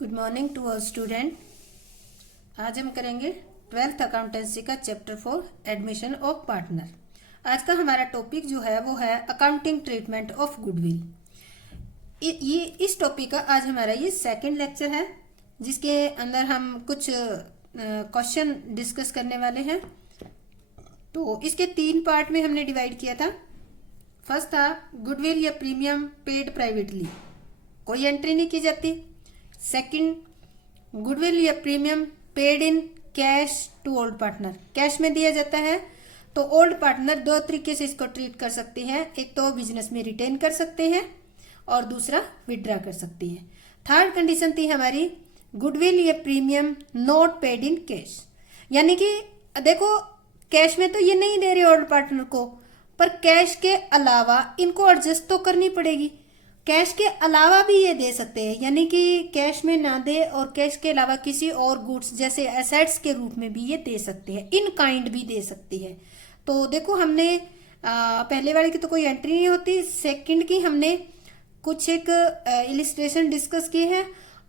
Good morning to all student. आज हम करेंगे 12th अकाउंटेंसी का चैप्टर 4 एडमिशन ऑफ पार्टनर। आज का हमारा टॉपिक जो है वो है अकाउंटिंग ट्रीटमेंट ऑफ गुडविल। ये इस टॉपिक का आज हमारा ये सेकंड लेक्चर है, जिसके अंदर हम कुछ क्वेश्चन डिस्कस करने वाले हैं। तो इसके 3 पार्ट में हमने डिवाइड किया था। फर्स्ट था गुडविल या प्रीमियम पेड प्राइवेटली, कोई एंट्री नहीं की जाती। सेकंड, गुडविल या premium paid in cash to old partner, cash में दिया जाता है। तो ओल्ड पार्टनर 2 तरीके से इसको ट्रीट कर सकती है, एक तो बिजनेस में रिटेन कर सकते हैं और दूसरा विड्रा कर सकती है। थर्ड कंडीशन थी हमारी गुडविल या premium not paid in cash, यानी कि देखो कैश में तो ये नहीं दे रहे ओल्ड पार्टनर को, पर कैश के अलावा इनको एडजस्ट तो करनी पड़ेगी। कैश के अलावा भी ये दे सकते हैं, यानी कि कैश में ना दे और कैश के अलावा किसी और गुड्स जैसे एसेट्स के रूप में भी ये दे सकते हैं, इन काइंड भी दे सकती है। तो देखो हमने पहले वाले की तो कोई एंट्री नहीं होती, सेकंड की हमने कुछ एक इलिस्ट्रेशन डिस्कस की है।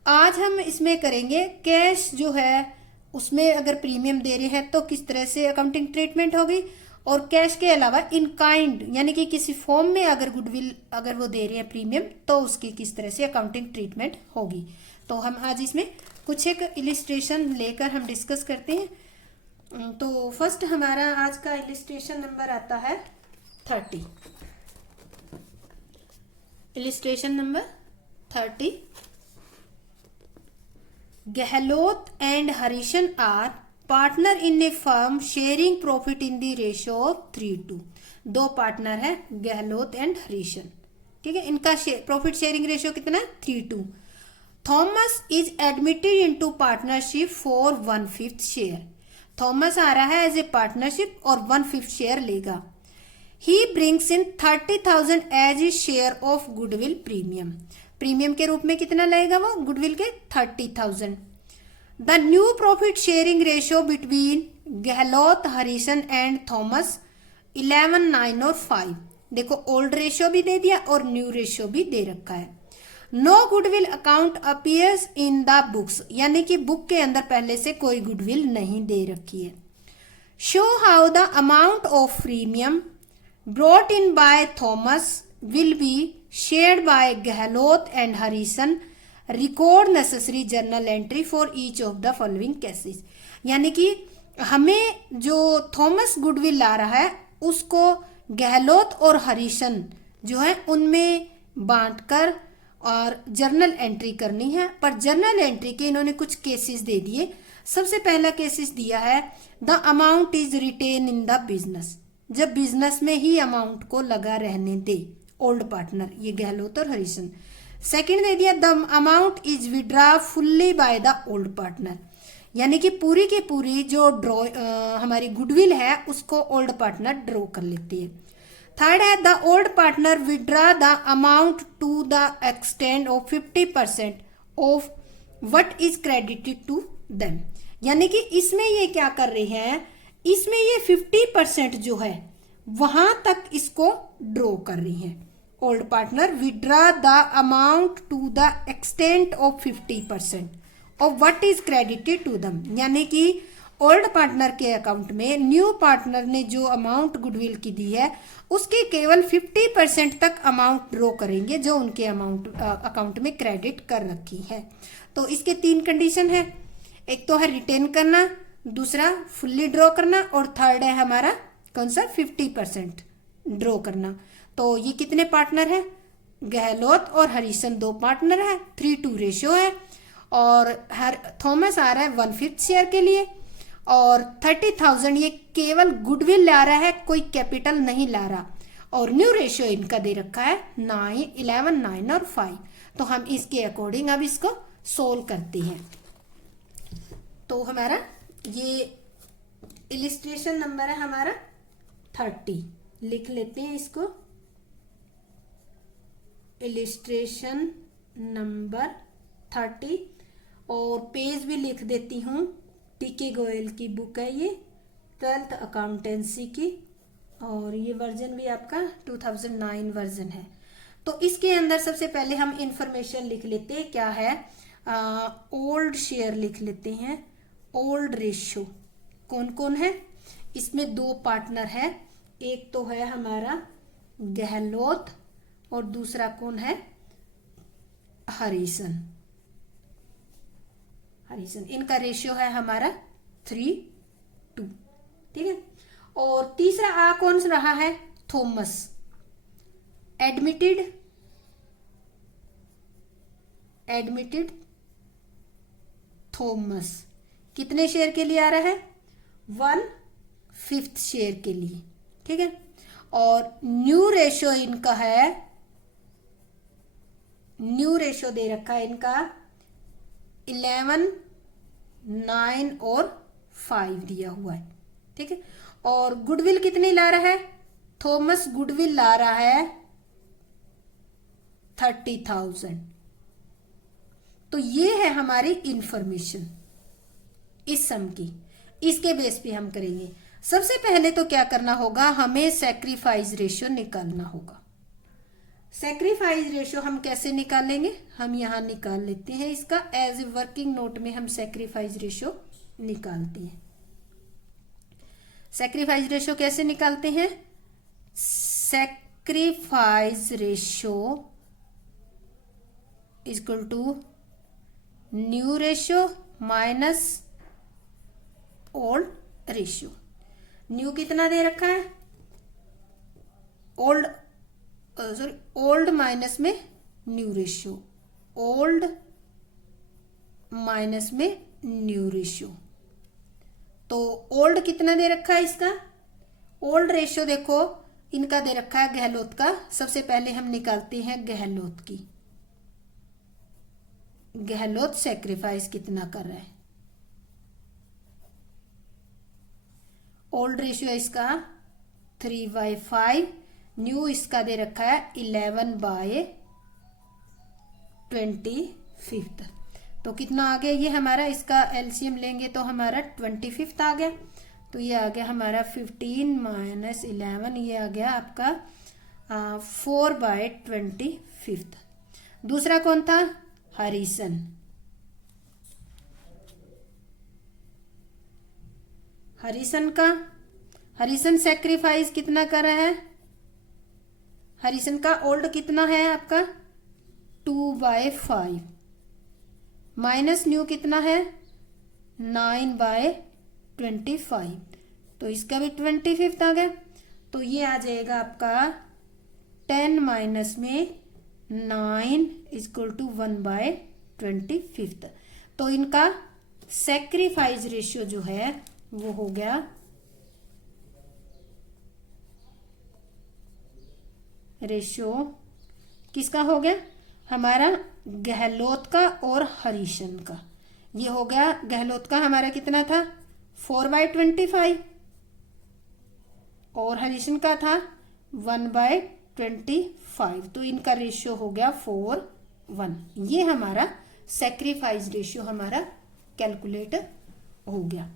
आज हम इसमें करेंगे कैश जो है उसमें अगर प्रीमियम दे रहे हैं तो किस तरह से अकाउंटिंग ट्रीटमेंट होगी, और कैश के अलावा इन काइंड यानी कि किसी फॉर्म में अगर गुडविल अगर वो दे रहे हैं प्रीमियम तो उसकी किस तरह से अकाउंटिंग ट्रीटमेंट होगी। तो हम आज इसमें कुछ एक इलिस्ट्रेशन लेकर हम डिस्कस करते हैं। तो फर्स्ट हमारा आज का इलिस्ट्रेशन नंबर आता है 30। Illustration number 30। Gehlot and Harishan are partner in a firm sharing profit in the ratio of 3:2। 2 partner है गहलोत एंड हरीशन, ठीक है। इनका प्रॉफिट शेयरिंग रेशियो कितना है 3:2। Thomas is admitted into partnership for 1/5 share. Thomas आ रहा है एज ए पार्टनरशिप और 1/5 शेयर लेगा। He brings in 30,000 as a share of goodwill premium. Premium के रूप में कितना लगेगा वो गुडविल के 30,000। The new profit sharing ratio between Gehlot Harishan and Thomas 11, 9 और 5। देखो ओल्ड रेशियो भी दे दिया और न्यू रेशियो भी दे रखा है। No goodwill account appears in the books, यानी कि बुक के अंदर पहले से कोई गुडविल नहीं दे रखी है। Show how the amount of premium brought in by Thomas will be shared by Gehlot and Harishan. Record necessary journal entry for each of the following cases, यानी कि हमें जो थॉमस गुडविल ला रहा है उसको गहलोत और हरीशन जो है उनमें बांटकर और जर्नल एंट्री करनी है। पर जर्नल एंट्री के इन्होंने कुछ केसेस दे दिए। सबसे पहला केसेस दिया है the amount is retained in the business, जब बिजनेस में ही अमाउंट को लगा रहने दे ओल्ड पार्टनर, ये गहलोत और हरीशन। सेकंड दे दिया the amount is withdraw fully by the old partner, यानी कि पूरी की पूरी जो हमारी गुडविल है उसको ओल्ड पार्टनर ड्रॉ कर लेती है। थर्ड है the old partner withdraw the amount to the extent of 50% of what is credited to them, यानी कि इसमें ये क्या कर रहे हैं, इसमें ये 50% जो है वहां तक इसको ड्रॉ कर रही हैं। Old partner withdraw the amount to the extent of 50% of what is credited to them, यानी कि ओल्ड पार्टनर के अकाउंट में न्यू पार्टनर ने जो अमाउंट गुडविल की दी है उसके केवल 50% तक अमाउंट ड्रॉ करेंगे जो उनके अकाउंट में क्रेडिट कर रखी है। तो इसके 3 कंडीशन है, एक तो है रिटेन करना, दूसरा फुल्ली ड्रॉ करना और थर्ड है हमारा कौन सा 50% ड्रॉ करना। तो ये कितने पार्टनर हैं, गहलोत और हरीशन 2 पार्टनर है, 3:2 रेशियो है, और थॉमस आ रहा है 1/5 शेयर के लिए, और 30,000 ये केवल गुडविल ला रहा है, कोई कैपिटल नहीं ला रहा, और न्यू रेशियो इनका दे रखा है 11, 9 और 5। तो हम इसके अकॉर्डिंग अब इसको सोल्व करते हैं। तो हमारा ये इलिस्ट्रेशन नंबर है हमारा 30, लिख लेते हैं इसको। इलिस्ट्रेशन नंबर 30 और पेज भी लिख देती हूँ। टीके गोयल की बुक है ये, 12th अकाउंटेंसी की, और ये वर्जन भी आपका 2009 वर्जन है। तो इसके अंदर सबसे पहले हम इंफॉर्मेशन लिख लेते हैं। क्या है ओल्ड शेयर लिख लेते हैं, ओल्ड रेशो कौन कौन है इसमें? दो पार्टनर है, एक तो है हमारा गहलोत और दूसरा कौन है? हरीसन। इनका रेशियो है हमारा 3:2, ठीक है। और तीसरा कौन सा रहा है? थॉमस। एडमिटेड थॉमस कितने शेयर के लिए आ रहा है? 1/5 शेयर के लिए, ठीक है। और न्यू रेशो इनका है, न्यू रेशो दे रखा है इनका 11, 9 और 5 दिया हुआ है, ठीक है। और गुडविल कितनी ला रहा है? थॉमस गुडविल ला रहा है 30,000। तो ये है हमारी इंफॉर्मेशन इस सम की, इसके बेस पे हम करेंगे। सबसे पहले तो क्या करना होगा, हमें सैक्रिफाइस रेशियो निकालना होगा। सैक्रिफाइस रेशियो हम कैसे निकालेंगे? हम यहां निकाल लेते हैं इसका, एज ए वर्किंग नोट में हम सैक्रिफाइस रेशियो निकालते हैं। सैक्रिफाइस रेशियो कैसे निकालते हैं? Sacrifice ratio equal to new ratio minus old ratio. New कितना दे रखा है? ओल्ड माइनस में न्यू रेशियो, ओल्ड माइनस में न्यू रेशियो। तो ओल्ड कितना दे रखा है इसका? ओल्ड रेशियो देखो इनका दे रखा है गहलोत का। सबसे पहले हम निकालते हैं गहलोत की। गहलोत सैक्रिफाइस कितना कर रहा है? ओल्ड रेशियो इसका 3/5, न्यू इसका दे रखा है 11/25। तो कितना आ गया ये हमारा? इसका एलसीएम लेंगे तो हमारा 25 आ गया। तो ये आ गया हमारा 15 - 11, ये आ गया आपका 4/25। दूसरा कौन था? हरीसन। हरीसन सैक्रिफाइस कितना कर रहा है? हरीसन का ओल्ड कितना है आपका? 2/5 माइनस न्यू कितना है? 9/25। तो इसका भी 25 आ गया। तो ये आ जाएगा आपका 10 माइनस में 9 इक्वल टू 1/25। तो इनका सैक्रिफाइस रेशियो जो है वो हो गया रेशियो किसका हो गया? हमारा गहलोत का और हरीशन का। ये हो गया गहलोत का हमारा कितना था? 4/25 और हरीशन का था 1/25। तो इनका रेशियो हो गया 4:1। ये हमारा सैक्रिफाइस रेशियो हमारा कैलकुलेट हो गया।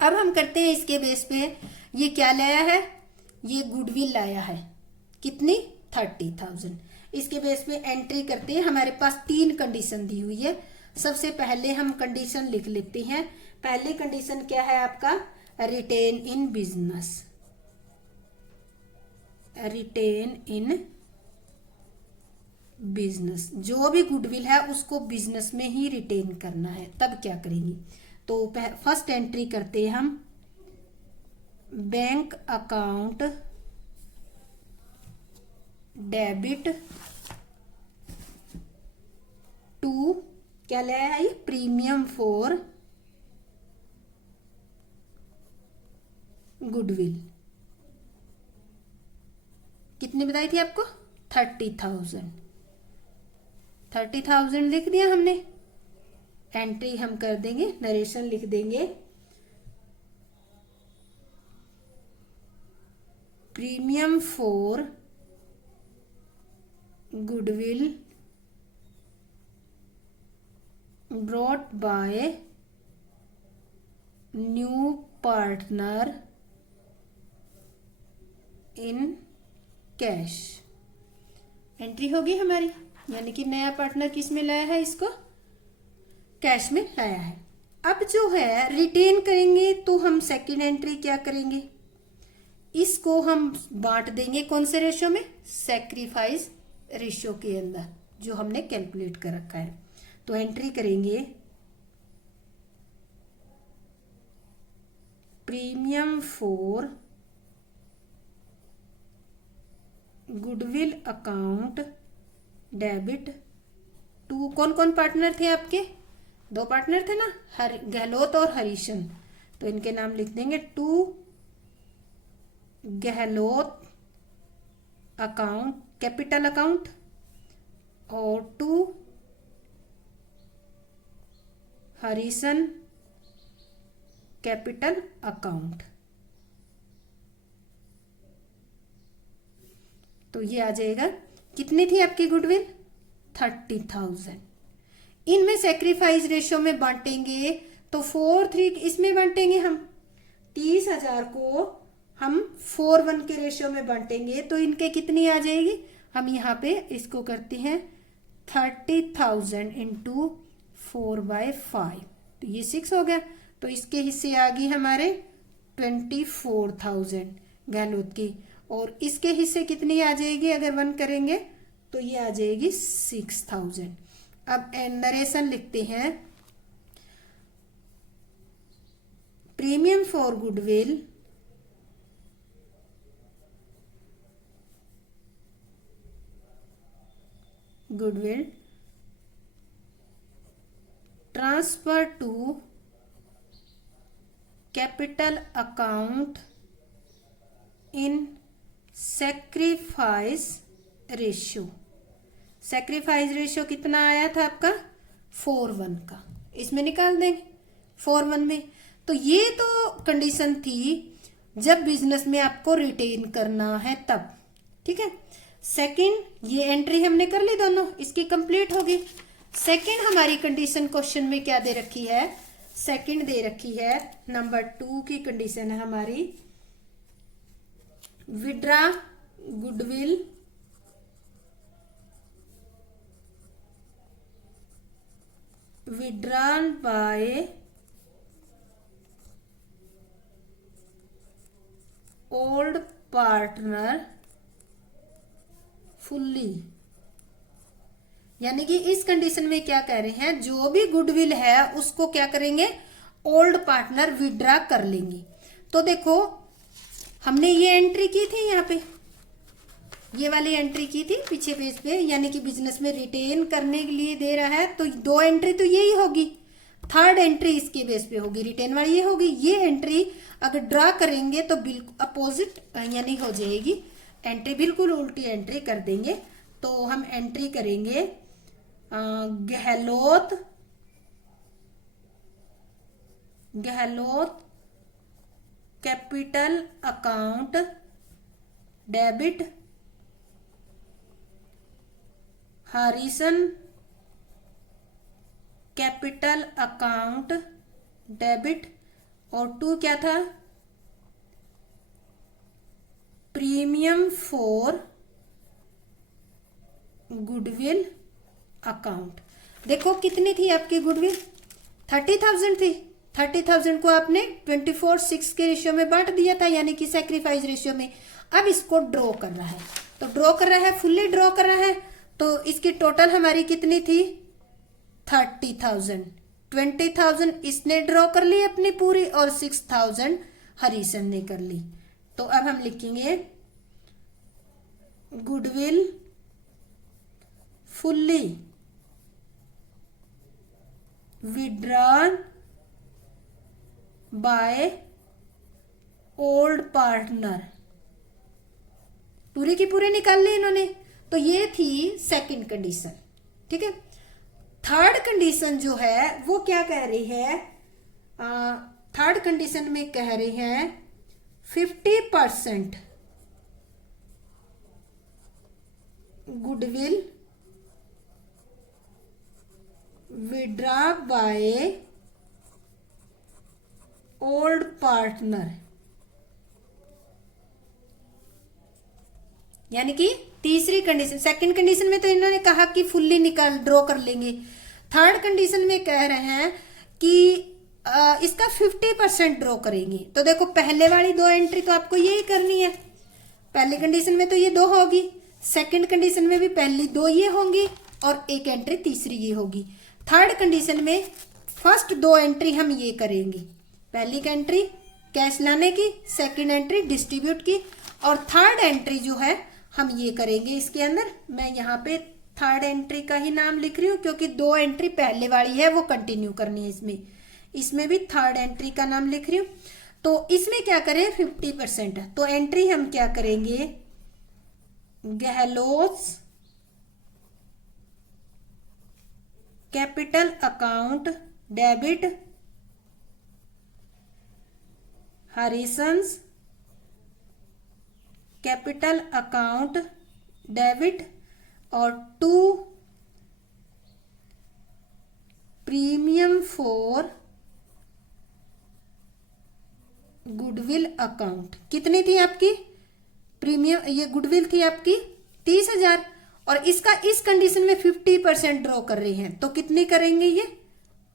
अब हम करते हैं इसके बेस पे, ये क्या लाया है? ये गुडविल लाया है कितनी? 30,000। इसके बेस पे एंट्री करते हैं। हमारे पास 3 कंडीशन दी हुई है। सबसे पहले हम कंडीशन लिख लेते हैं। पहली कंडीशन क्या है आपका? Retained in business. Retained in business, जो भी गुडविल है उसको बिजनेस में ही रिटेन करना है। तब क्या करेंगे? तो फर्स्ट एंट्री करते हैं हम, बैंक अकाउंट डेबिट टू, क्या लाया है ये? Premium for goodwill. कितनी बताई थी आपको? 30,000। 30,000 लिख दिया हमने। एंट्री हम कर देंगे, नरेशन लिख देंगे, premium for goodwill brought by new partner in cash. Entry होगी हमारी, यानी कि नया पार्टनर किस में लाया है इसको? कैश में आया है। अब जो है रिटेन करेंगे तो हम सेकंड एंट्री क्या करेंगे, इसको हम बांट देंगे कौन से रेशियो में, सैक्रिफाइस रेशियो के अंदर जो हमने कैलकुलेट कर रखा है। तो एंट्री करेंगे premium for goodwill account debit to, कौन कौन पार्टनर थे आपके, दो पार्टनर थे ना, गहलोत और हरीशन, तो इनके नाम लिख देंगे to Gehlot account capital account और टू हरीशन कैपिटल अकाउंट। तो ये आ जाएगा, कितनी थी आपकी गुडविल, 30,000। इनमें सेक्रीफाइस रेशियो में बांटेंगे तो 4-3 इसमें बांटेंगे हम, 30,000 को हम 4-1 के रेशियो में बांटेंगे तो इनके कितनी आ जाएगी, हम यहाँ पे इसको करते हैं 30,000 इंटू 4/5, तो ये 6 हो गया। तो इसके हिस्से आ गई हमारे 24,000 गहलोत की, और इसके हिस्से कितनी आ जाएगी अगर 1 करेंगे तो ये आ जाएगी 6,000। अब नरेशन लिखते हैं, premium for goodwill transfer to capital account in sacrifice ratio. Sacrifice ratio कितना आया था आपका, 4:1 का, इसमें निकाल देंगे 4:1 में। तो ये तो कंडीशन थी जब बिजनेस में आपको रिटेन करना है तब, ठीक है। सेकंड ये एंट्री हमने कर ली दोनों, इसकी कंप्लीट होगी। सेकंड हमारी कंडीशन क्वेश्चन में क्या दे रखी है, सेकंड दे रखी है नंबर 2 की कंडीशन है हमारी, withdraw goodwill withdrawn by old partner fully। यानी कि इस कंडीशन में क्या कह रहे हैं, जो भी गुडविल है उसको क्या करेंगे, ओल्ड पार्टनर विड्रा कर लेंगे। तो देखो हमने ये एंट्री की थी, यहाँ पे ये वाली एंट्री की थी पीछे पेज पे, यानी कि बिजनेस में रिटेन करने के लिए दे रहा है तो 2 एंट्री तो यही होगी, थर्ड एंट्री इसके बेस पे होगी, रिटेन वाली ये होगी। ये एंट्री अगर ड्रा करेंगे तो बिल्कुल अपोजिट यानी हो जाएगी, एंट्री बिल्कुल उल्टी एंट्री कर देंगे। तो हम एंट्री करेंगे Gehlot capital account debit Harishan capital account debit, और 2 क्या था, प्रीमियम फॉर गुडविल अकाउंट। देखो कितनी थी आपकी गुडविल, 30,000 थी। 30,000 को आपने 24/6 के रेशियो में बांट दिया था, यानी कि सैक्रिफाइस रेशियो में। अब इसको ड्रॉ कर रहा है, तो ड्रॉ कर रहा है, फुल्ली ड्रॉ कर रहा है, तो इसकी टोटल हमारी कितनी थी, 30,000। 20,000 इसने ड्रॉ कर ली अपनी पूरी, और 6,000 हरीशन ने कर ली। तो अब हम लिखेंगे goodwill fully withdrawn by old partner, पूरी की पूरी निकाल ली इन्होंने। तो ये थी सेकंड कंडीशन, ठीक है। थर्ड कंडीशन जो है वो क्या कह रही है, थर्ड कंडीशन में कह रहे हैं 50% goodwill withdraw by old partner, यानी कि तीसरी कंडीशन। सेकंड कंडीशन में तो इन्होंने कहा कि फुल्ली निकाल ड्रॉ कर लेंगे, थर्ड कंडीशन में कह रहे हैं कि इसका 50% ड्रॉ करेंगे। तो देखो पहले वाली दो एंट्री तो आपको यही करनी है, पहली कंडीशन में तो ये दो होगी, सेकंड कंडीशन में भी पहली दो ये होंगी और एक एंट्री तीसरी ये होगी। थर्ड कंडीशन में फर्स्ट दो एंट्री हम ये करेंगे, पहली एंट्री कैश लाने की, सेकंड एंट्री डिस्ट्रीब्यूट की, और थर्ड एंट्री जो है हम ये करेंगे इसके अंदर। मैं यहाँ पे थर्ड एंट्री का ही नाम लिख रही हूँ क्योंकि दो एंट्री पहले वाली है वो कंटिन्यू करनी है, इसमें भी थर्ड एंट्री का नाम लिख रही हूँ। तो इसमें क्या करें 50%, तो एंट्री हम क्या करेंगे, Gehlot capital account debit, Harishan's capital account debit, और to premium for goodwill account. कितनी थी आपकी प्रीमियम, ये गुडविल थी आपकी 30,000, और इसका इस कंडीशन में 50% ड्रॉ कर रहे हैं, तो कितनी करेंगे ये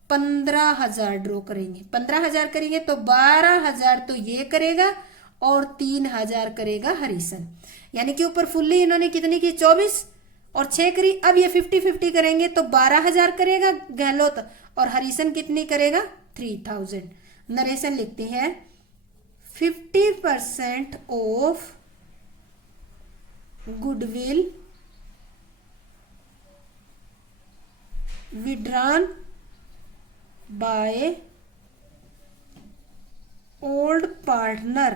15,000 ड्रॉ करेंगे। 15,000 करेंगे तो 12,000 तो ये करेगा और 3,000 करेगा हरिसन, यानी कि ऊपर फुल्ली इन्होंने कितनी की 24 और 6 करी। अब ये 50-50 करेंगे तो 12,000 करेगा गहलोत और हरिसन कितनी करेगा 3,000। नरेशन लिखते हैं 50% of goodwill withdrawn by old partner.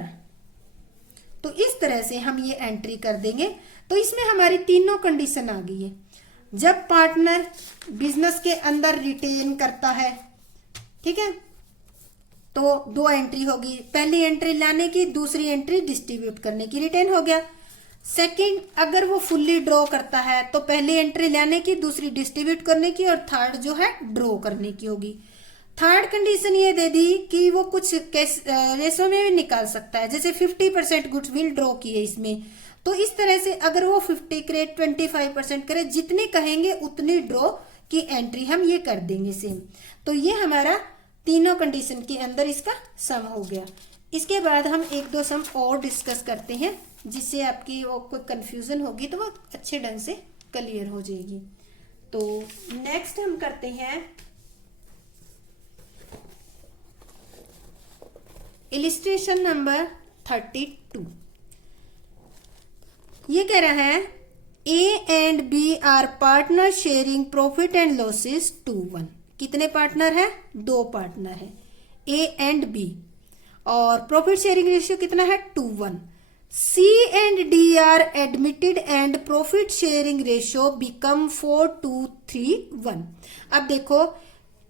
तो इस तरह से हम ये एंट्री कर देंगे। तो इसमें हमारी तीनों कंडीशन आ गई है। जब पार्टनर बिजनेस के अंदर रिटेन करता है, ठीक है, तो दो एंट्री होगी, पहली एंट्री लाने की, दूसरी एंट्री डिस्ट्रीब्यूट करने की, रिटेन हो गया। सेकंड, अगर वो फुल्ली ड्रॉ करता है तो पहली एंट्री लाने की, दूसरी डिस्ट्रीब्यूट करने की, और थर्ड जो है ड्रॉ करने की होगी। थर्ड कंडीशन ये दे दी कि वो कुछ रेशो में भी निकाल सकता है, जैसे 50% गुडविल ड्रॉ की है इसमें, तो इस तरह से अगर वो 50 करे 25% करे, जितनी कहेंगे उतनी ड्रॉ की एंट्री हम ये कर देंगे सेम। तो ये हमारा तीनों कंडीशन के अंदर इसका सम हो गया। इसके बाद हम एक दो सम और डिस्कस करते हैं, जिससे आपकी वो कोई कंफ्यूजन होगी तो वो अच्छे ढंग से क्लियर हो जाएगी। तो नेक्स्ट हम करते हैं इलिस्ट्रेशन नंबर 32। ये कह रहा है A and B are partner sharing profit and losses 2:1। कितने पार्टनर है, दो पार्टनर है ए एंड बी, और प्रॉफिट शेयरिंग रेशियो कितना है 2:1। C and D are admitted and profit sharing ratio become 4:2:3:1। अब देखो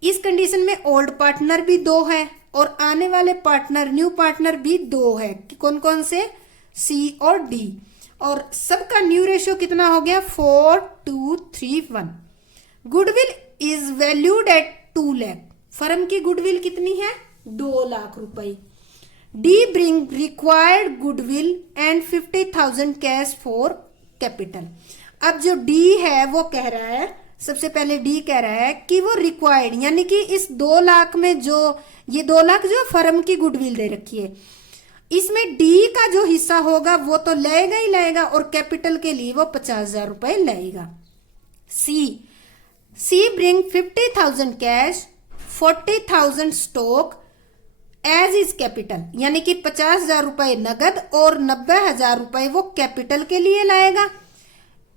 इस कंडीशन में ओल्ड पार्टनर भी दो है और आने वाले पार्टनर न्यू पार्टनर भी दो है, कौन कौन से, सी और डी, और सबका न्यू रेशियो कितना हो गया 4:2:3:1। Goodwill is valued at 2 lakh. Firm की गुडविल कितनी है 2 लाख रुपए। D bring required goodwill and 50,000 cash for capital. अब जो डी है वो कह रहा है, सबसे पहले डी कह रहा है कि वो रिक्वायर्ड, यानी कि इस 2 लाख में जो ये 2 लाख जो फर्म की गुडविल दे रखी है, इसमें डी का जो हिस्सा होगा वो तो लेगा ही लेगा, और कैपिटल के लिए वो 50,000 रुपए लेगा। C bring 50,000 cash, 40,000 stock as is capital, यानी कि 50,000 रुपए नगद और 90,000 रुपए वो कैपिटल के लिए लाएगा।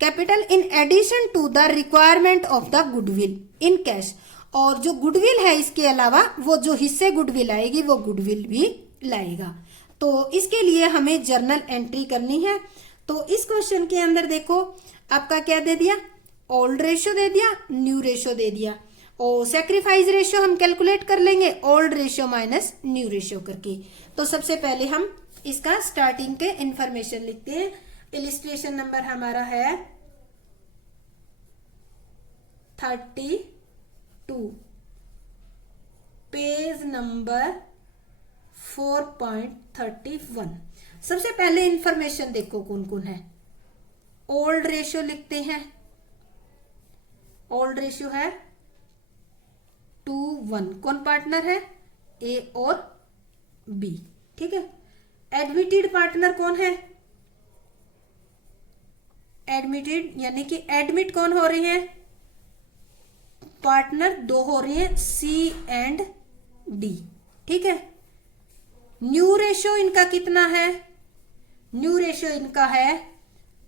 Capital in addition to the requirement of the goodwill in cash, और जो गुडविल है इसके अलावा वो जो हिस्से गुडविल आएगी वो गुडविल भी लाएगा। तो इसके लिए हमें जर्नल एंट्री करनी है। तो इस क्वेश्चन के अंदर देखो आपका क्या दे दिया, ओल्ड रेशियो दे दिया, न्यू रेशियो दे दिया, और सैक्रिफाइस रेशियो हम कैलकुलेट कर लेंगे old ratio minus new ratio करके। तो सबसे पहले हम इसका स्टार्टिंग के इंफॉर्मेशन लिखते हैं। इलिस्ट्रेशन नंबर हमारा है 32, पेज नंबर 4.31। सबसे पहले इंफॉर्मेशन देखो कौन कौन है। ओल्ड रेशियो लिखते हैं, ओल्ड रेशियो है 2:1 कौन पार्टनर है? ए और बी। ठीक है। एडमिटेड पार्टनर कौन है? एडमिटेड यानी कि एडमिट कौन हो रहे हैं? पार्टनर दो हो रहे हैं, सी एंड डी। ठीक है। न्यू रेशो इनका कितना है? न्यू रेशो इनका है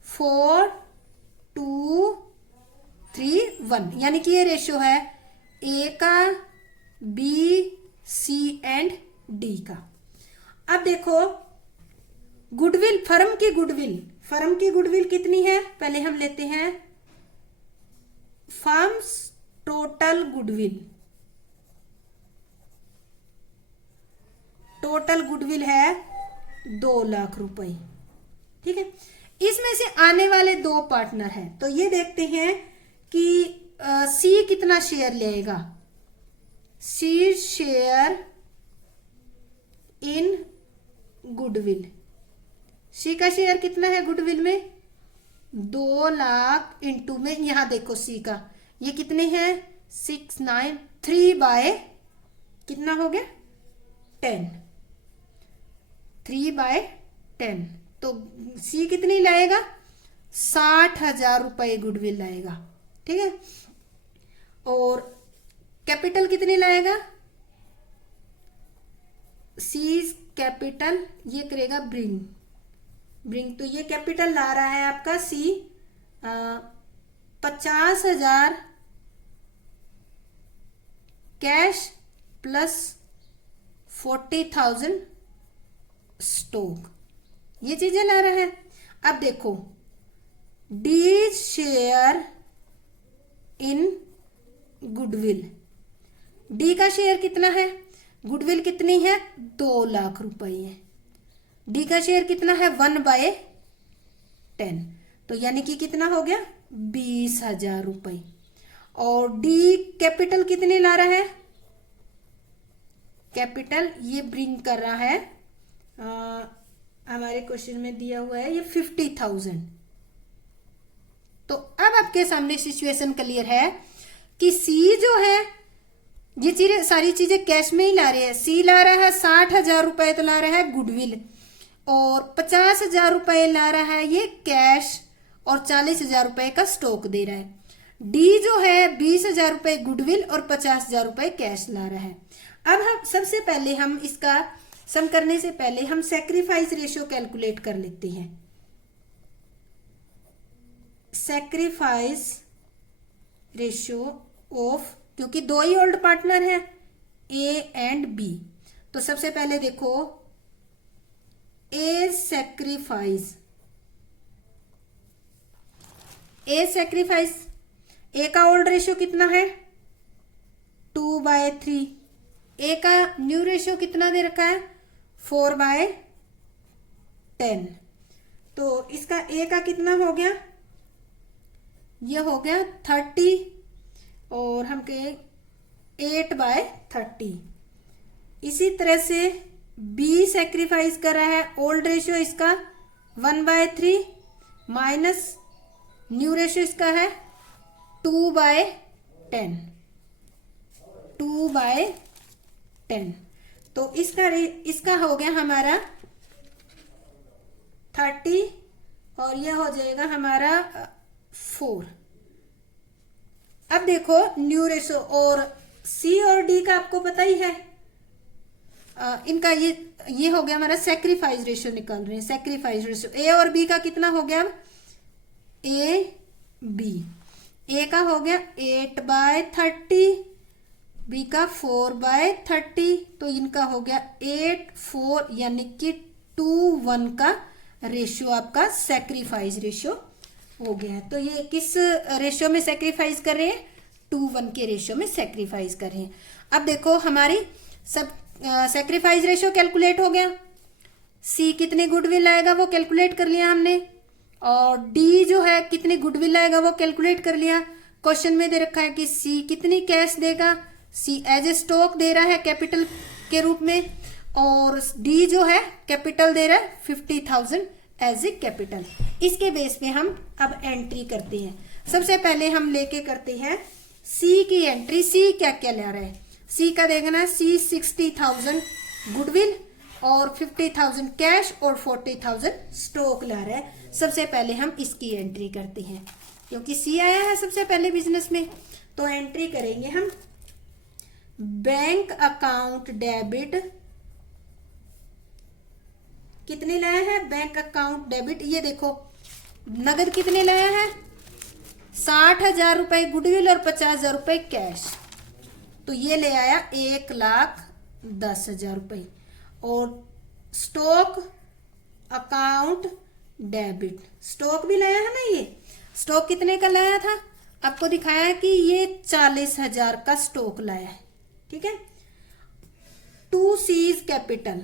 4:2:3:1 यानी कि ये रेशो है ए का, बी, सी एंड डी का। अब देखो गुडविल, फर्म की गुडविल कितनी है? पहले हम लेते हैं firms total goodwill. Total goodwill है 2 लाख रुपए। ठीक है। इसमें से आने वाले 2 पार्टनर हैं, तो ये देखते हैं कि सी कितना शेयर लेगा। सी शेयर इन गुडविल, सी का शेयर कितना है गुडविल में? 2 लाख इंटू में, यहां देखो सी का ये कितने हैं? 6, 9, 3 बाय कितना हो गया? 10, 3 बाय 10। तो सी कितनी लाएगा? 60,000 रुपए गुडविल लाएगा। ठीक है। और कैपिटल कितनी लाएगा? सी कैपिटल ये करेगा ब्रिंग, तो ये कैपिटल ला रहा है आपका सी 50,000 कैश प्लस 40,000 स्टॉक, ये चीजें ला रहा है। अब देखो D share in goodwill, D का शेयर कितना है? गुडविल कितनी है? 2 लाख रुपए है। डी का शेयर कितना है? 1/10, तो यानी कि कितना हो गया? 20,000 रुपए। और डी कैपिटल कितनी ला रहा है? कैपिटल ये ब्रिंग कर रहा है, हमारे क्वेश्चन में दिया हुआ है ये 50,000। तो अब आपके सामने सिचुएशन क्लियर है कि सी जो है ये चीजें सारी चीजें कैश में ही ला रहे हैं। सी ला रहा है 60,000 रुपए तो ला रहा है गुडविल, और 50,000 रुपए ला रहा है ये कैश, और 40,000 रुपए का स्टॉक दे रहा है। डी जो है 20,000 रुपए गुडविल और 50,000 रुपए कैश ला रहा है। अब हम सबसे पहले हम इसका सम करने से पहले हम सैक्रिफाइस रेशियो कैलकुलेट कर लेते हैं। सैक्रिफाइस रेशियो ऑफ, क्योंकि 2 ही ओल्ड पार्टनर हैं ए एंड बी, तो सबसे पहले देखो ए सैक्रिफाइस, ए का ओल्ड रेशियो कितना है? 2/3। ए का न्यू रेशियो कितना दे रखा है? 4/10। तो इसका ए का कितना हो गया? ये हो गया 30, और हम कहें 8/30। इसी तरह से बी सैक्रिफाइस कर रहा है, ओल्ड रेशियो इसका 1/3 माइनस न्यू रेशियो इसका है 2/10, 2/10। तो इसका हो गया हमारा 30, और यह हो जाएगा हमारा 4। अब देखो न्यू रेशो, और सी और डी का आपको पता ही है, इनका ये हो गया हमारा सैक्रिफाइस रेशियो निकाल रहे हैं। सैक्रिफाइस रेशियो ए और बी का कितना हो गया? ए बी, ए का हो गया 8/30, बी का 4/30, तो इनका हो गया 8/4, यानी कि 2:1 का रेशियो आपका सैक्रिफाइस रेशियो हो गया है। तो ये किस रेशियो में सैक्रिफाइस कर रहे हैं? 2:1 के रेशियो में सैक्रिफाइस कर रहे हैं। अब देखो हमारी सब सैक्रिफाइस रेशियो कैलकुलेट हो गया। सी कितनी गुडविल आएगा वो कैलकुलेट कर लिया हमने, और डी जो है कितनी गुडविल आएगा वो कैलकुलेट कर लिया। क्वेश्चन में दे रखा है कि सी कितनी कैश देगा, सी एज ए स्टॉक दे रहा है कैपिटल के रूप में, और डी जो है कैपिटल दे रहा है 50,000 एज ए कैपिटल। इसके बेस पे हम अब एंट्री करते हैं। सबसे पहले हम लेके करते हैं सी की एंट्री। सी क्या क्या ला रहा है? सी का देखना है, सी 60,000 गुडविल और 50,000 कैश और 40,000 स्टॉक ला रहा है। सबसे पहले हम इसकी एंट्री करते हैं क्योंकि सी आया है सबसे पहले बिजनेस में। तो एंट्री करेंगे हम बैंक अकाउंट डेबिट, कितने लाया है बैंक अकाउंट डेबिट, ये देखो नगद कितने लाया है 60,000 रुपए गुडविल और 50,000 रुपए कैश, तो ये ले आया 1,10,000 रुपए। और स्टॉक अकाउंट डेबिट, स्टॉक भी लाया है ना, ये स्टॉक कितने का लाया था, आपको दिखाया है कि ये 40,000 का स्टॉक लाया है, ठीक है। To C's capital,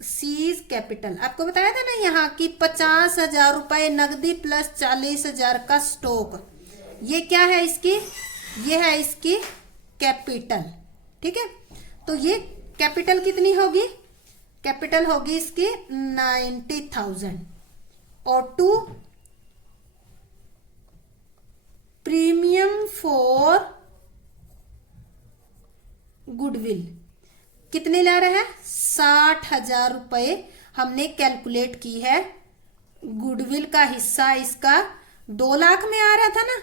C's capital आपको बताया था ना यहाँ की 50,000 रुपए नगदी प्लस 40,000 का स्टॉक, ये क्या है इसकी, ये है इसकी कैपिटल, ठीक है। तो ये कैपिटल कितनी होगी, कैपिटल होगी इसकी 90,000। और टू प्रीमियम फॉर गुडविल, कितने ला रहा है 60,000 रुपए हमने कैलकुलेट की है। गुडविल का हिस्सा इसका 2 लाख में आ रहा था ना,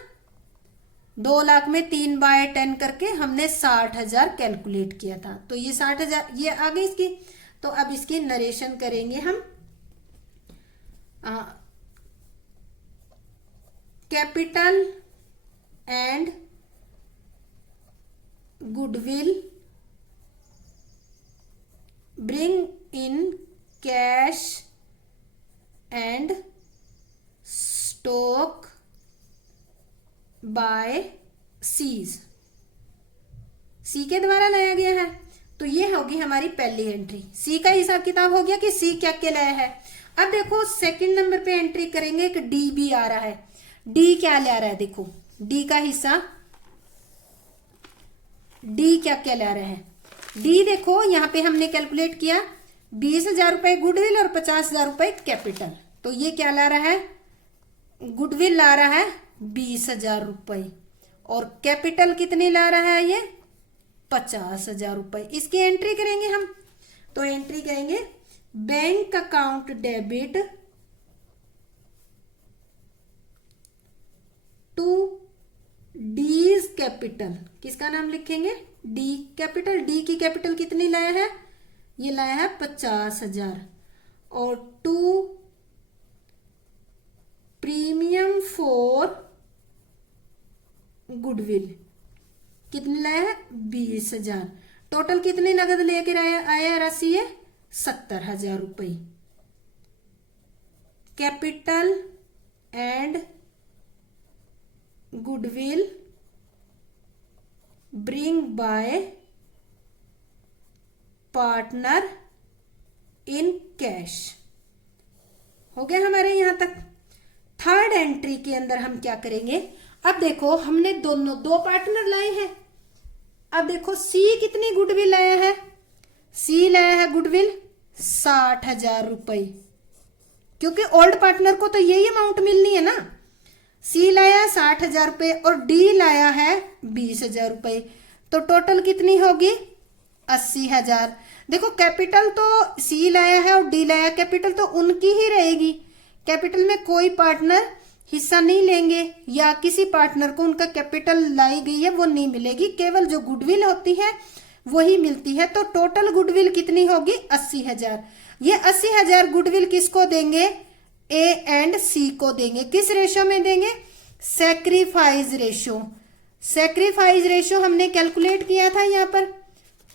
2 लाख में 3/10 करके हमने 60,000 कैलकुलेट किया था, तो ये 60,000 ये आ गई इसकी। तो अब इसकी नरेशन करेंगे हम, capital and goodwill bring in cash and stock by C's, C के द्वारा लाया गया है। तो ये होगी हमारी पहली एंट्री, सी का हिसाब किताब हो गया कि सी क्या क्या लाया है। अब देखो सेकंड नंबर पे एंट्री करेंगे, एक डी भी आ रहा है, डी क्या ला रहा है, देखो डी का हिस्सा, डी क्या क्या ला रहा है, डी देखो यहाँ पे हमने कैलकुलेट किया 20,000 रुपए गुडविल और 50,000 रुपए कैपिटल, तो ये क्या ला रहा है, गुडविल ला रहा है 20,000 रुपए और कैपिटल कितनी ला रहा है ये 50,000 रुपए। इसकी एंट्री करेंगे हम, तो एंट्री करेंगे bank account debit to D's capital, किसका नाम लिखेंगे डी कैपिटल, डी की कैपिटल कितनी लाया है, ये लाया है 50,000। और टू प्रीमियम फॉर गुडविल कितने लाया है 20,000, टोटल कितने नगद लेकर आया राशि है 70,000 रुपए। Capital and goodwill bring bye partner in cash, हो गया हमारे यहां तक। थर्ड एंट्री के अंदर हम क्या करेंगे, अब देखो हमने दोनों 2 पार्टनर लाए हैं। अब देखो सी कितनी गुडविल लाया है, सी लाया है गुडविल 60,000 रुपए, क्योंकि ओल्ड पार्टनर को तो यही अमाउंट मिलनी है ना। सी लाया 60,000 रुपए और डी लाया है 20,000 रुपए, तो टोटल कितनी होगी 80,000। देखो कैपिटल तो सी लाया है और डी लाया, कैपिटल तो उनकी ही रहेगी, कैपिटल में कोई पार्टनर हिस्सा नहीं लेंगे या किसी पार्टनर को उनका कैपिटल लाई गई है वो नहीं मिलेगी, केवल जो गुडविल होती है वही मिलती है। तो टोटल गुडविल कितनी होगी 80,000। ये 80,000 गुडविल किसको देंगे, ए एंड सी को देंगे। किस रेशो में देंगे, सैक्रिफाइस रेशो। सैक्रिफाइस रेशो हमने कैलकुलेट किया था, यहाँ पर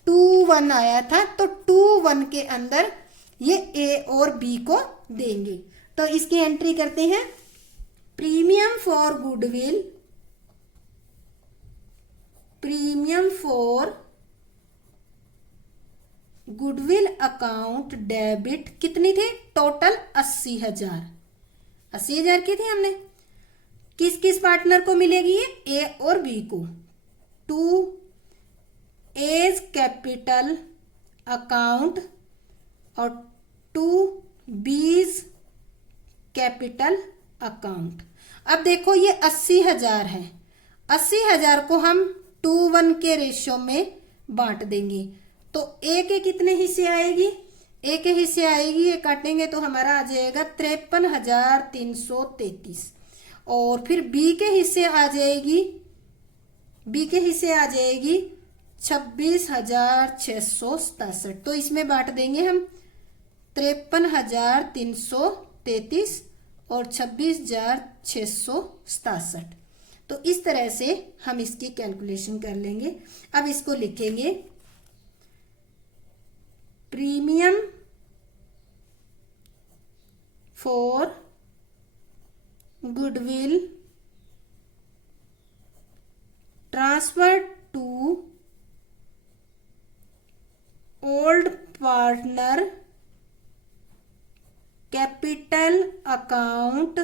2:1 आया था, तो 2:1 के अंदर ये ए और बी को देंगे। तो इसकी एंट्री करते हैं, premium for goodwill, premium for goodwill account debit कितनी थी, टोटल 80,000, 80,000 की थी हमने। किस किस पार्टनर को मिलेगी ये, ए और बी को। टू एज कैपिटल अकाउंट और टू बीज कैपिटल अकाउंट। अब देखो ये 80,000 है, 80,000 को हम 2:1 के रेशियो में बांट देंगे। तो ए के कितने हिस्से आएगी, ए के हिस्से आएगी, ये काटेंगे तो हमारा आ जाएगा 53,333। और फिर बी के हिस्से आ जाएगी, बी के हिस्से आ जाएगी 26,667। तो इसमें बांट देंगे हम 53,333 और 26,667। तो इस तरह से हम इसकी कैलकुलेशन कर लेंगे। अब इसको लिखेंगे premium for goodwill transfer to old partner capital account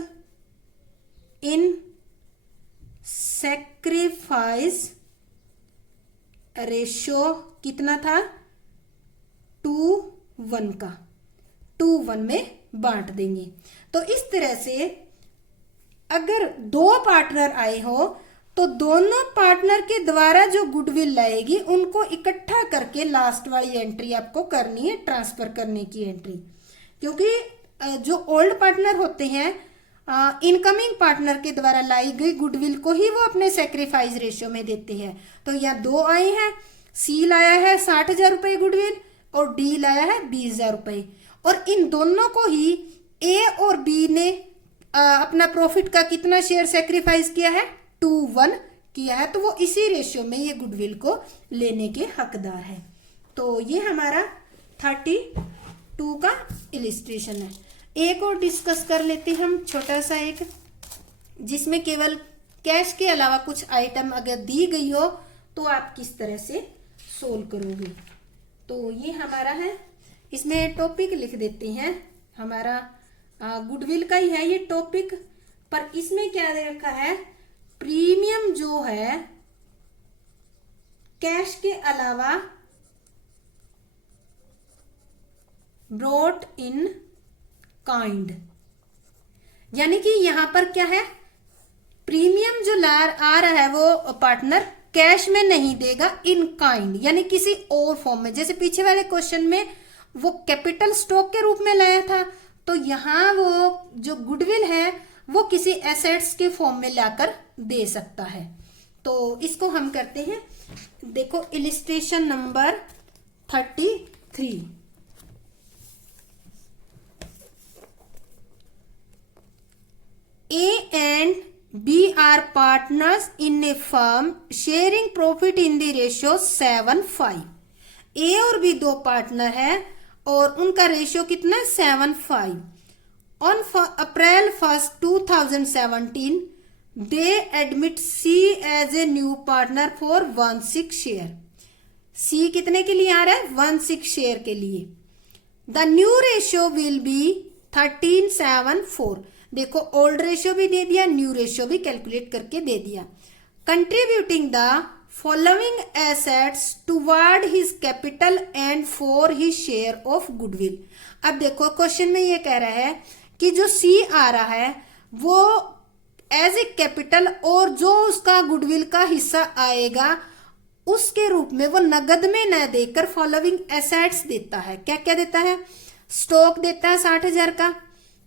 in sacrifice ratio कितना था 2:1 का, 2:1 में बांट देंगे। तो इस तरह से अगर दो पार्टनर आए हो तो दोनों पार्टनर के द्वारा जो गुडविल लाएगी उनको इकट्ठा करके लास्ट वाली एंट्री आपको करनी है, ट्रांसफर करने की एंट्री। क्योंकि जो ओल्ड पार्टनर होते हैं इनकमिंग पार्टनर के द्वारा लाई गई गुडविल को ही वो अपने सेक्रीफाइस रेशियो में देते हैं। तो यहाँ दो आए हैं, सी लाया है 60,000 रुपए गुडविल और डी लाया है 20,000 रुपए, और इन दोनों को ही ए और बी ने अपना प्रॉफिट का कितना शेयर सेक्रीफाइस किया है 2:1 किया है। तो वो इसी रेशियो में ये गुडविल को लेने के हकदार है। तो ये हमारा 32 का इलिस्ट्रेशन है। एक और डिस्कस कर लेते हैं हम, छोटा सा एक, जिसमें केवल कैश के अलावा कुछ आइटम अगर दी गई हो तो आप किस तरह से सोल्व करोगे। तो ये हमारा है, इसमें टॉपिक लिख देते हैं, हमारा गुडविल का ही है ये टॉपिक, पर इसमें क्या दे रखा है, प्रीमियम जो है कैश के अलावा ब्रॉट इन काइंड, यानी कि यहां पर क्या है, प्रीमियम जो आ रहा है वो पार्टनर कैश में नहीं देगा, इन काइंड यानी किसी और फॉर्म में। जैसे पीछे वाले क्वेश्चन में वो कैपिटल स्टॉक के रूप में लाया था, तो यहां वो जो गुडविल है वो किसी एसेट्स के फॉर्म में लाकर दे सकता है। तो इसको हम करते हैं, देखो illustration number 33। A and B are partners in a firm sharing profit in the ratio 7:5। A और B दो पार्टनर है और उनका रेशियो कितना है 7:5। On April 1st 2017 they admit C as a new partner for 1/6 share। C कितने के लिए आ रहा है 1/6 शेयर के लिए। The new ratio will be 13:7:4। देखो ओल्ड रेशियो भी दे दिया, न्यू रेशियो भी कैलकुलेट करके दे दिया। Contributing the following assets toward his capital and for his share of goodwill. अब देखो क्वेश्चन में ये कह रहा है कि जो सी आ रहा है वो एज ए कैपिटल और जो उसका गुडविल का हिस्सा आएगा उसके रूप में वो नगद में न देकर फॉलोइंग एसेट्स देता है। क्या क्या देता है, स्टॉक देता है 60,000 का,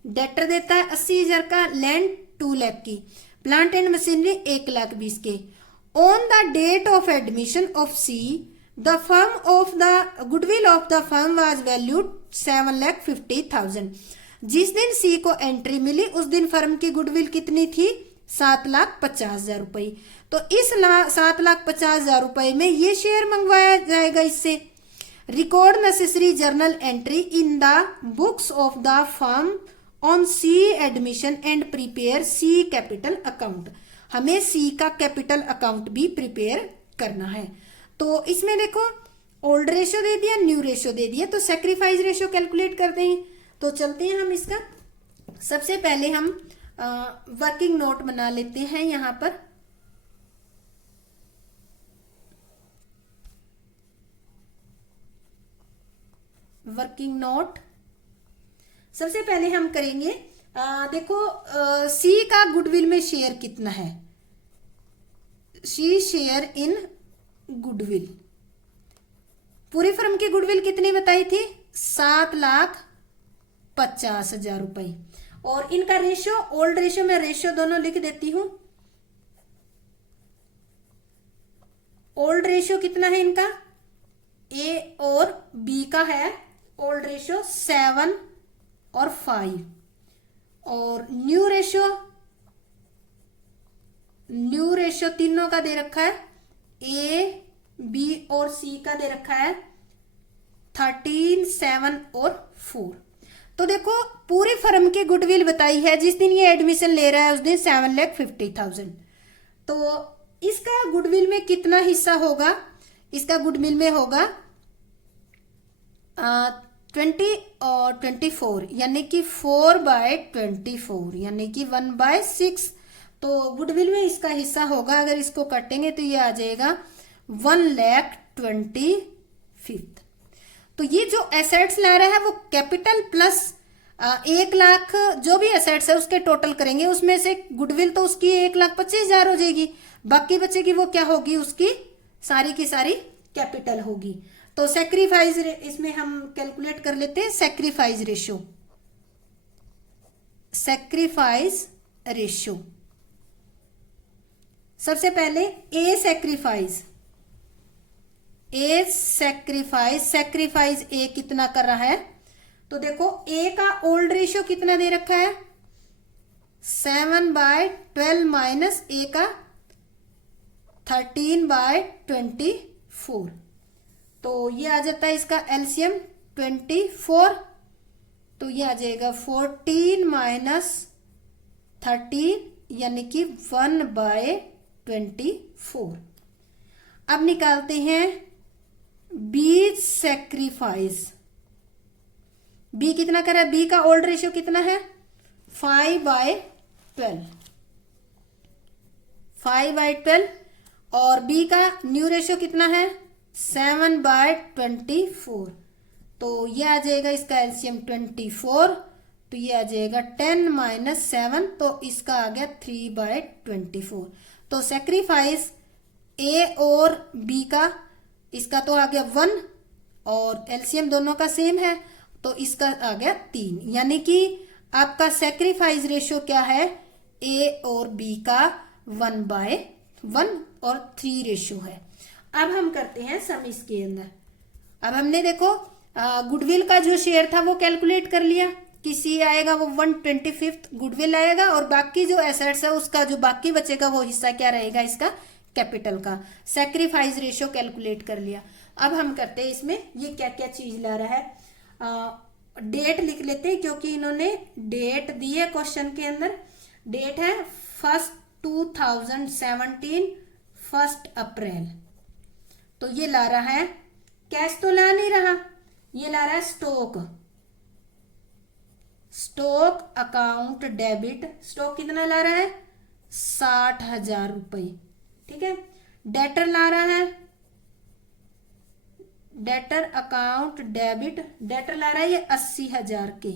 डेटर देता है 80,000 का, लैंड 2 लाख की, प्लांट एंड मशीनरी 1,20,000 के। On the date of admission of C the firm of the goodwill of the firm was valued 7,50,000। जिस दिन सी को एंट्री मिली उस दिन फर्म की गुडविल कितनी थी 7,50,000 रुपए। तो इस 7,50,000 रुपए में ये शेयर मंगवाया जाएगा इससे। Record necessary journal entry in the books of the firm on C admission and prepare C capital account. हमें सी का कैपिटल अकाउंट भी प्रिपेयर करना है। तो इसमें देखो ओल्ड रेशियो दे दिया, न्यू रेशियो दे दिया, तो सैक्रिफाइस रेशियो कैलकुलेट करते हैं। तो चलते हैं हम इसका, सबसे पहले हम वर्किंग नोट बना लेते हैं। यहां पर वर्किंग नोट सबसे पहले हम करेंगे, देखो सी का गुडविल में शेयर कितना है, सी शेयर इन गुडविल। पूरी फर्म की गुडविल कितनी बताई थी? 7,50,000 रुपए। और इनका रेशियो, ओल्ड रेशियो में रेशियो दोनों लिख देती हूं। ओल्ड रेशियो कितना है इनका? ए और बी का है ओल्ड रेशियो 7 और 5। और न्यू रेशियो तीनों का दे रखा है, ए बी और सी का दे रखा है 13, 7 और 4। तो देखो पूरी फर्म की गुडविल बताई है, जिस दिन ये एडमिशन ले रहा है उस दिन 7,50,000। तो इसका गुडविल में कितना हिस्सा होगा? इसका गुडविल में होगा 20 और 24, यानी कि 4/24, यानी कि 1/6। तो गुडविल में इसका हिस्सा होगा, अगर इसको काटेंगे तो ये आ जाएगा 1,25,000। तो ये जो एसेट्स ला रहा है वो कैपिटल प्लस 1,00,000 जो भी एसेट्स है उसके टोटल करेंगे, उसमें से गुडविल तो उसकी 1,25,000 हो जाएगी, बाकी बचेगी वो क्या होगी? उसकी सारी की सारी कैपिटल होगी। तो सैक्रिफाइस इसमें हम कैलकुलेट कर लेते हैं सैक्रिफाइस रेशियो। सबसे पहले सैक्रिफाइस ए कितना कर रहा है? तो देखो ए का ओल्ड रेशियो कितना दे रखा है? 7/12 माइनस ए का 13/24। तो ये आ जाता है इसका एलसीएम 24। तो ये आ जाएगा 14 माइनस 13, यानी कि 1/24। अब निकालते हैं बी सैक्रिफाइस। बी कितना कर रहा है? बी का ओल्ड रेशियो कितना है? 5/12। 5/12 और बी का न्यू रेशियो कितना है? 7/24। तो ये आ जाएगा इसका एलसीएम 24। तो ये आ जाएगा 10 माइनस 7, तो इसका आ गया 3/24। तो सैक्रिफाइस ए और बी का, इसका तो आ गया 1 और एलसीएम दोनों का सेम है, तो इसका आ गया 3, यानी कि आपका सैक्रिफाइस रेशियो क्या है? ए और बी का 1/1 और 3 रेशियो है। अब हम करते हैं सम इसके अंदर। अब हमने देखो गुडविल का जो शेयर था वो कैलकुलेट कर लिया, किसी आएगा वो 1/25 गुडविल आएगा, और बाकी जो एसेट्स है उसका जो बाकी बचेगा वो हिस्सा क्या रहेगा? इसका कैपिटल का। सैक्रिफाइस रेशियो कैलकुलेट कर लिया। अब हम करते हैं इसमें ये क्या क्या चीज ला रहा है। डेट लिख लेते हैं, क्योंकि इन्होंने डेट दी है क्वेश्चन के अंदर। डेट है 1 2017, 1 अप्रैल। तो ये ला रहा है, कैश तो ला नहीं रहा, ये ला रहा है स्टॉक अकाउंट डेबिट। स्टॉक कितना ला रहा है? 60,000 रुपए। ठीक है। डेटर ला रहा है, डेटर अकाउंट डेबिट, डेटर ला रहा है ये 80,000 के।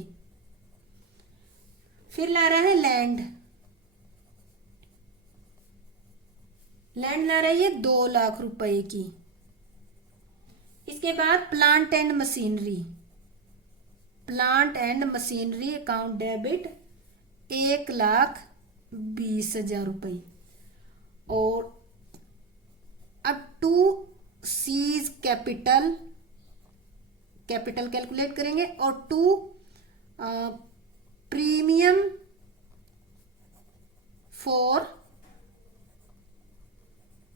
फिर ला रहा है लैंड ला रहा है ये 2,00,000 रुपए की। इसके बाद plant and machinery account debit 1,20,000 रुपए। और अब टू सीज कैपिटल कैलकुलेट करेंगे, और to premium for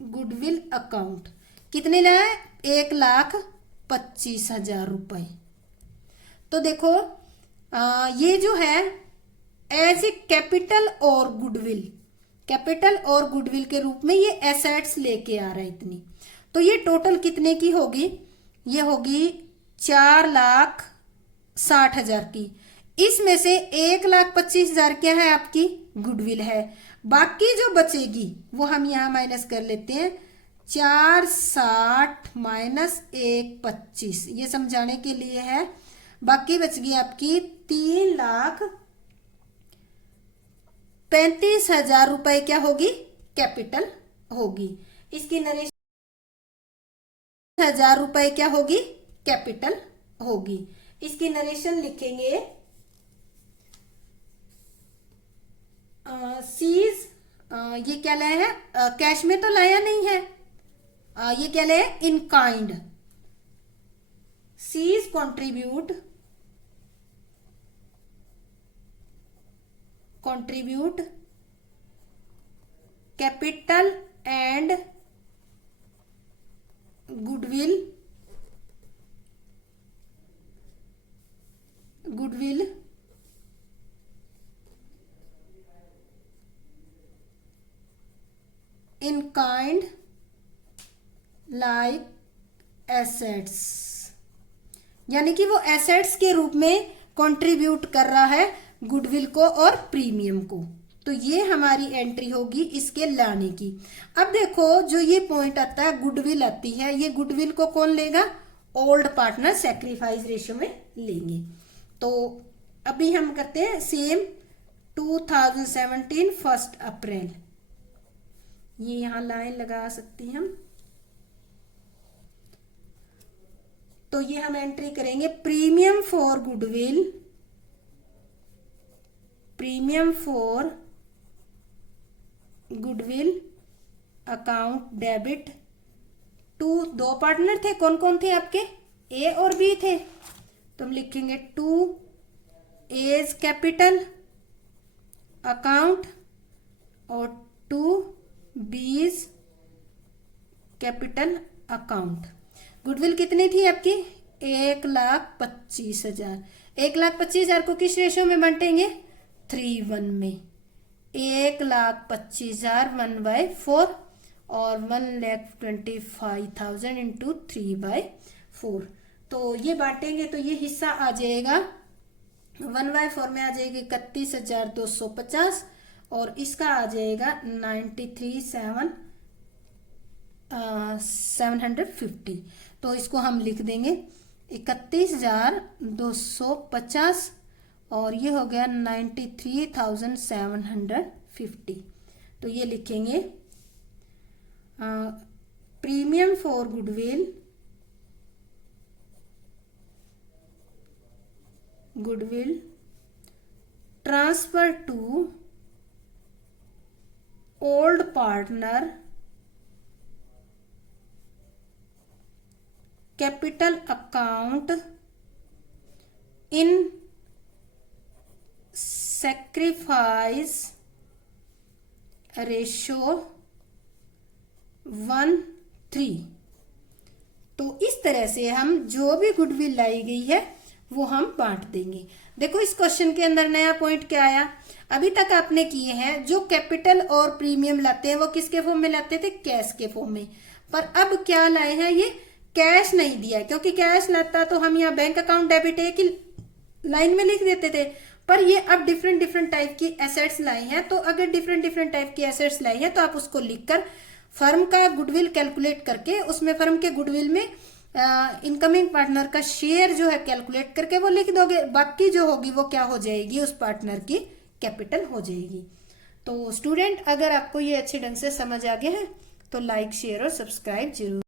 goodwill account कितने लाए? 1,25,000 रुपए। तो देखो ये जो है एज ए कैपिटल और गुडविल के रूप में ये एसेट्स लेके आ रहा है इतनी। तो ये टोटल कितने की होगी? ये होगी 4,60,000 की। इसमें से 1,25,000 क्या है? आपकी गुडविल है। बाकी जो बचेगी वो हम यहां माइनस कर लेते हैं। 4,60 माइनस 1,25, ये समझाने के लिए है। बाकी बच गई आपकी 3,35,000 रुपए क्या होगी? कैपिटल होगी। इसकी नरेशन ₹10,000 क्या होगी, कैपिटल होगी। इसकी नरेशन लिखेंगे, सीज, ये क्या लाया है, कैश में तो लाया नहीं है, ये क्या लाया, in kind. C's contribute capital and goodwill in kind like assets, यानी कि वो एसेट्स के रूप में कंट्रीब्यूट कर रहा है गुडविल को और प्रीमियम को। तो ये हमारी एंट्री होगी इसके लाने की। अब देखो जो ये पॉइंट आता है, गुडविल आती है, ये गुडविल को कौन लेगा, ओल्ड पार्टनर सैक्रिफाइस रेशियो में लेंगे। तो अभी हम करते हैं सेम 2017 1 अप्रैल, ये यहां लाइन लगा सकती हैं हम। तो ये हम एंट्री करेंगे, premium for goodwill, account debit to, दो पार्टनर थे, कौन कौन थे आपके, ए और बी थे, तो हम लिखेंगे टू एज कैपिटल अकाउंट और to B's capital account. Goodwill कितनी थी आपकी, 1,25,000। 1,25,000 को किस रेशियो में बांटेंगे, 3:1 में। 1,25,000 1/4 और 1,25,000 इंटू 3/4। तो ये बांटेंगे तो ये हिस्सा आ जाएगा 1/4 में आ जाएगी 31,250 और इसका आ जाएगा 93,750। तो इसको हम लिख देंगे 31,250 और ये हो गया 93,750। तो ये लिखेंगे premium for goodwill transfer to old partner capital account in sacrifice ratio 1:3। तो इस तरह से हम जो भी गुडविल लाई गई है वो हम बांट देंगे। देखो इस क्वेश्चन के अंदर नया पॉइंट क्या आया, अभी तक आपने किए हैं जो कैपिटल और प्रीमियम लाते हैं वो किसके फॉर्म में लाते थे, कैश के फॉर्म में। पर अब क्या लाए हैं, ये कैश नहीं दिया है, क्योंकि कैश लाता तो हम यहाँ बैंक अकाउंट डेबिट एक ही लाइन में लिख देते थे। पर ये अब डिफरेंट टाइप की एसेट्स लाई हैं, तो अगर डिफरेंट टाइप की एसेट्स लाई हैं तो आप उसको लिखकर फर्म का गुडविल कैलकुलेट करके उसमें फर्म के गुडविल में इनकमिंग पार्टनर का शेयर जो है कैलकुलेट करके वो लिख दोगे, बाकी जो होगी वो क्या हो जाएगी, उस पार्टनर की कैपिटल हो जाएगी। तो स्टूडेंट अगर आपको ये अच्छे ढंग से समझ आ गया है तो लाइक शेयर और सब्सक्राइब जरूर।